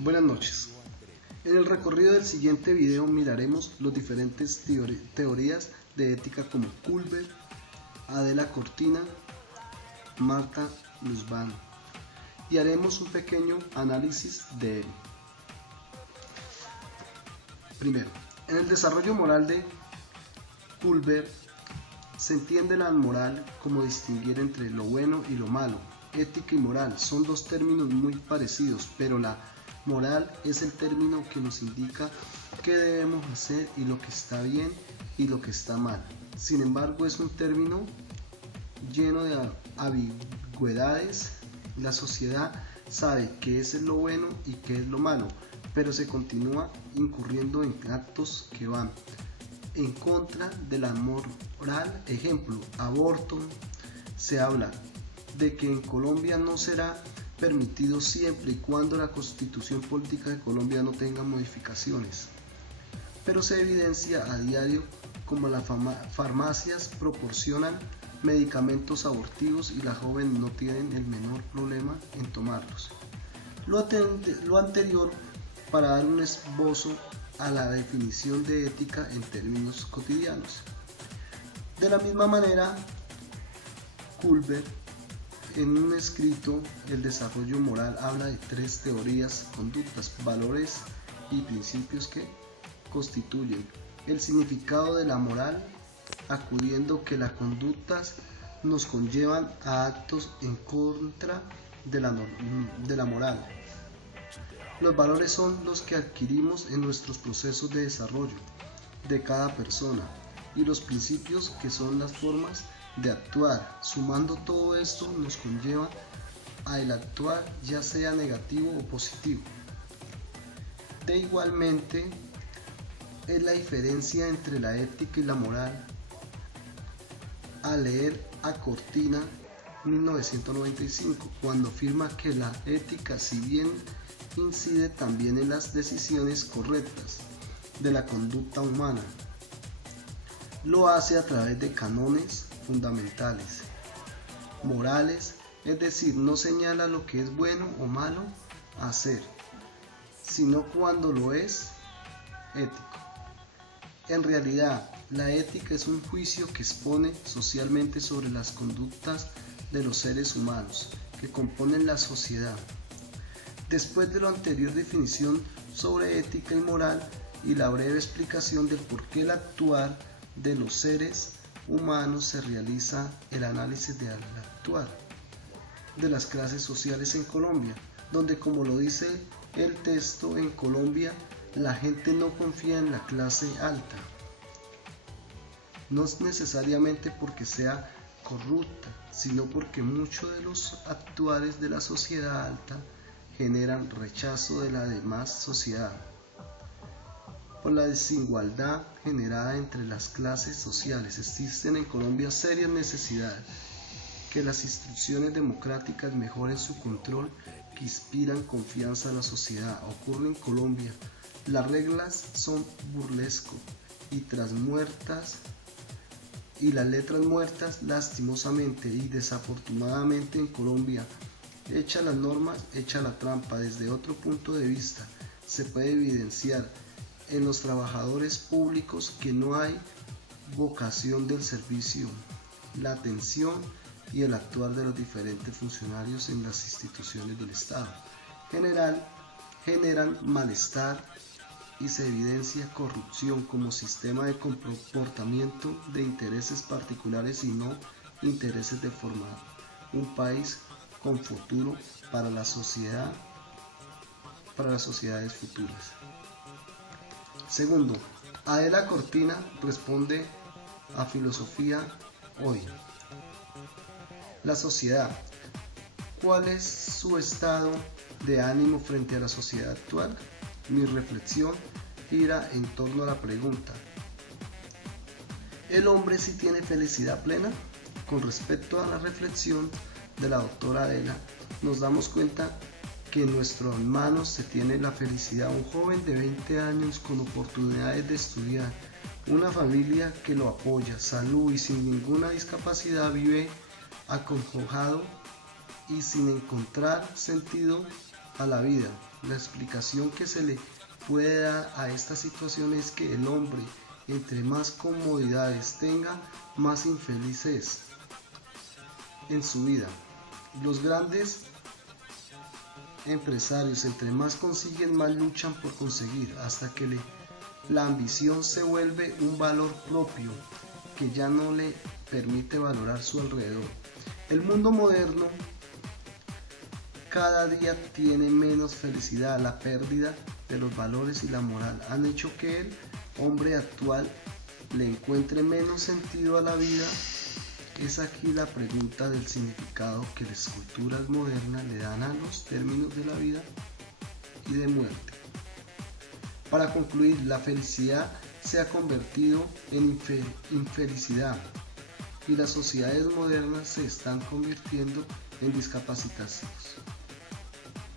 Buenas noches. En el recorrido del siguiente video miraremos las diferentes teorías de ética como Culver, Adela Cortina, Marta Nussbaum y haremos un pequeño análisis de él. Primero, en el desarrollo moral de Culver se entiende la moral como distinguir entre lo bueno y lo malo. Ética y moral son dos términos muy parecidos, pero la moral es el término que nos indica qué debemos hacer y lo que está bien y lo que está mal. Sin embargo, es un término lleno de ambigüedades. La sociedad sabe qué es lo bueno y qué es lo malo, pero se continúa incurriendo en actos que van en contra de la moral. Ejemplo, aborto. Se habla de que en Colombia no será permitido siempre y cuando la Constitución Política de Colombia no tenga modificaciones, pero se evidencia a diario como las farmacias proporcionan medicamentos abortivos y las jóvenes no tienen el menor problema en tomarlos. Lo anterior para dar un esbozo a la definición de ética en términos cotidianos. De la misma manera, Culver, en un escrito, El desarrollo moral, habla de tres teorías, conductas, valores y principios que constituyen el significado de la moral, acudiendo que las conductas nos conllevan a actos en contra de la moral. Los valores son los que adquirimos en nuestros procesos de desarrollo de cada persona y los principios que son las formas de actuar. Sumando todo esto nos conlleva a el actuar, ya sea negativo o positivo. De igualmente es la diferencia entre la ética y la moral. Al leer a Cortina 1995, cuando afirma que la ética, si bien incide también en las decisiones correctas de la conducta humana, lo hace a través de cánones fundamentales, morales, es decir, no señala lo que es bueno o malo hacer, sino cuando lo es ético. En realidad, la ética es un juicio que expone socialmente sobre las conductas de los seres humanos que componen la sociedad. Después de la anterior definición sobre ética y moral y la breve explicación del por qué el actuar de los seres humanos se realiza el análisis del actuar de las clases sociales en Colombia, donde, como lo dice el texto, en Colombia la gente no confía en la clase alta, no es necesariamente porque sea corrupta, sino porque muchos de los actuares de la sociedad alta generan rechazo de la demás sociedad. Por la desigualdad generada entre las clases sociales, existen en Colombia serias necesidades que las instituciones democráticas mejoren su control, que inspiran confianza a la sociedad. Ocurre en Colombia, las reglas son burlesco y las letras muertas, lastimosamente y desafortunadamente en Colombia. Hecha las normas, hecha la trampa. Desde otro punto de vista, se puede evidenciar en los trabajadores públicos que no hay vocación del servicio, la atención y el actuar de los diferentes funcionarios en las instituciones del Estado generan malestar y se evidencia corrupción como sistema de comportamiento de intereses particulares y no intereses de formar un país con futuro para las sociedades futuras. Segundo, Adela Cortina responde a Filosofía Hoy. La sociedad. ¿Cuál es su estado de ánimo frente a la sociedad actual? Mi reflexión gira en torno a la pregunta: ¿el hombre sí tiene felicidad plena? Con respecto a la reflexión de la doctora Adela, nos damos cuenta que en nuestras manos se tiene la felicidad. Un joven de 20 años con oportunidades de estudiar, una familia que lo apoya, salud y sin ninguna discapacidad, vive acongojado y sin encontrar sentido a la vida. La explicación que se le puede dar a esta situación es que el hombre, entre más comodidades tenga, más infeliz es en su vida. Los grandes empresarios, entre más consiguen, más luchan por conseguir, hasta que la ambición se vuelve un valor propio que ya no le permite valorar su alrededor. El mundo moderno cada día tiene menos felicidad. La pérdida de los valores y la moral han hecho que el hombre actual le encuentre menos sentido a la vida. Es aquí la pregunta del significado que las culturas modernas le dan a los términos de la vida y de muerte. Para concluir, la felicidad se ha convertido en infelicidad y las sociedades modernas se están convirtiendo en discapacitados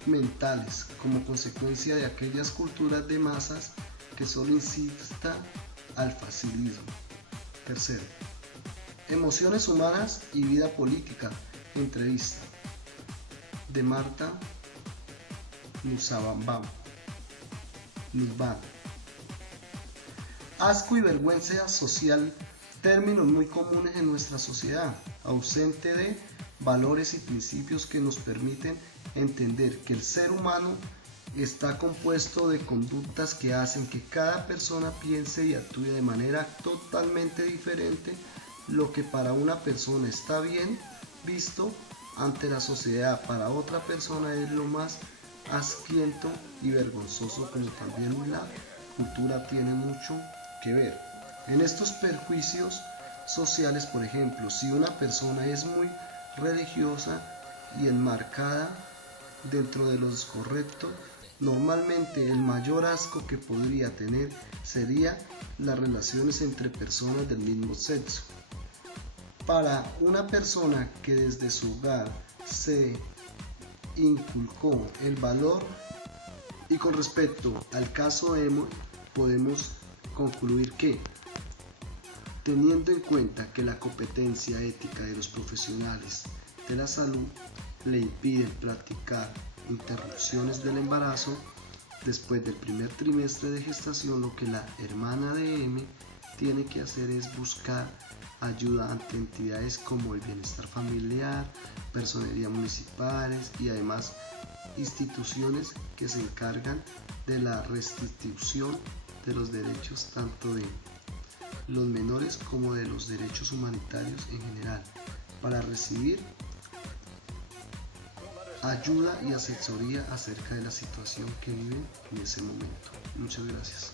mentales como consecuencia de aquellas culturas de masas que solo incitan al facilismo. Tercero, emociones humanas y vida política. Entrevista de Marta Nussbaum. Asco y vergüenza social, términos muy comunes en nuestra sociedad, ausente de valores y principios que nos permiten entender que el ser humano está compuesto de conductas que hacen que cada persona piense y actúe de manera totalmente diferente. Lo que para una persona está bien visto ante la sociedad, para otra persona es lo más asquiento y vergonzoso, como también la cultura tiene mucho que ver. En estos perjuicios sociales, por ejemplo, si una persona es muy religiosa y enmarcada dentro de lo correcto, normalmente el mayor asco que podría tener sería las relaciones entre personas del mismo sexo. Para una persona que desde su hogar se inculcó el valor, y con respecto al caso Emo, podemos concluir que, teniendo en cuenta que la competencia ética de los profesionales de la salud le impiden practicar interrupciones del embarazo después del primer trimestre de gestación, lo que la hermana de M tiene que hacer es buscar ayuda ante entidades como el bienestar familiar, personería municipales y además instituciones que se encargan de la restitución de los derechos tanto de los menores como de los derechos humanitarios en general, para recibir ayuda y asesoría acerca de la situación que viven en ese momento. Muchas gracias.